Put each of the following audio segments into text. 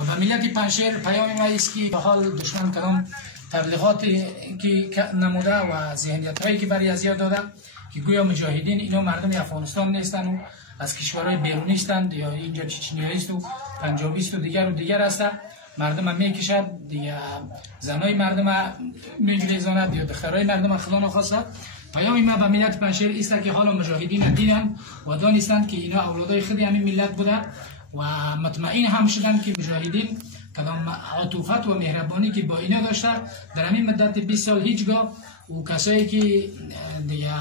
و ملت پنشیر پیام ما است که به حال دشمن کدام تبلیغاتی که نموده و ذهنیت هایی که برای ازیا داده که گویا مجاهدین اینا مردم افغانستان نیستن و از کشورهای بیرونی هستند یا اینجا چچنیایی است و پنجابی است و دیگر هستند. مردم میکشد دیگه، زنای مردم میگریزاند یا دخترای مردم خدا نخواسته. پیام ما به ملت پنشیر است که حالا مجاهدین دیدن و دانستند که اینا اولادای خود همین ملت بوده و مطمئن هم شدن که مجاهدین کدام عطوفت و مهربانی که با اینا داشته در همین مدت 20 سال هیچگاه و کسایی که دیگه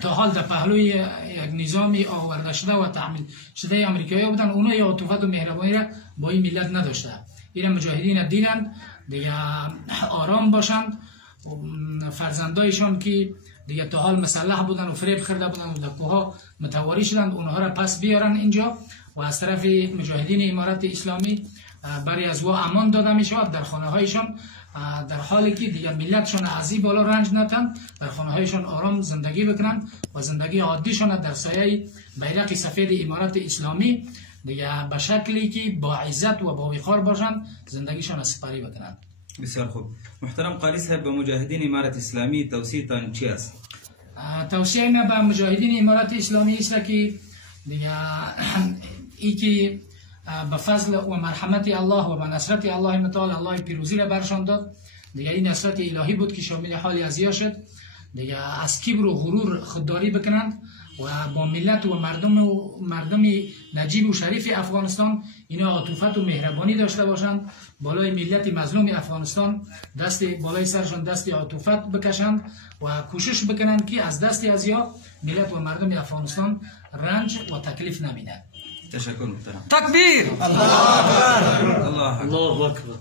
تا حال در پهلوی یک نظامی آورده شده و تعمیل شده امریکایی بودن، اونا یا عطوفت و مهربانی را با این ملت نداشته. اینا مجاهدین دیدن دیگه آرام باشند، فرزندایشان که دیگه تا حال مسلح بودن و فریب خورده بودن و در کوها متواری شدن، اونها را پس بیارن اینجا و از طرف مجاهدین امارت اسلامی برای از وا امان داده می شود در خانه هایشان، در حالی که دیگه ملتشان از این بالا رنج نتن، در خانه هایشان آرام زندگی بکنن و زندگی عادیشان در سایه بیرق سفید امارت اسلامی دیگه به شکلی که با عزت و با وقار باشند زندگیشان از سپری بکنند. بسیار خوب. محترم قاری صاحب، به مجاهدین امارت اسلامی توصیه تان چی است؟ توصیه ما به مجاهدین امارت اسلامی است که دیگه ای که به فضل و مرحمت الله و به نصرت الله متعال الله پیروزی را برشان داد. دیگه این نصرت الهی بود که شامل حال ازیا شد. دیگه از کبر و غرور خودداری بکنند و با ملت و مردم نجیب و شریف افغانستان اینا عطوفت و مهربانی داشته باشند، بالای ملت مظلوم افغانستان دست بالای سرشان دست عطوفت بکشند و کوشش بکنند که از دست ازیا ملت و مردم افغانستان رنج و تکلیف نبینند. تشکر محترم. تکبیر. الله اکبر. الله اکبر.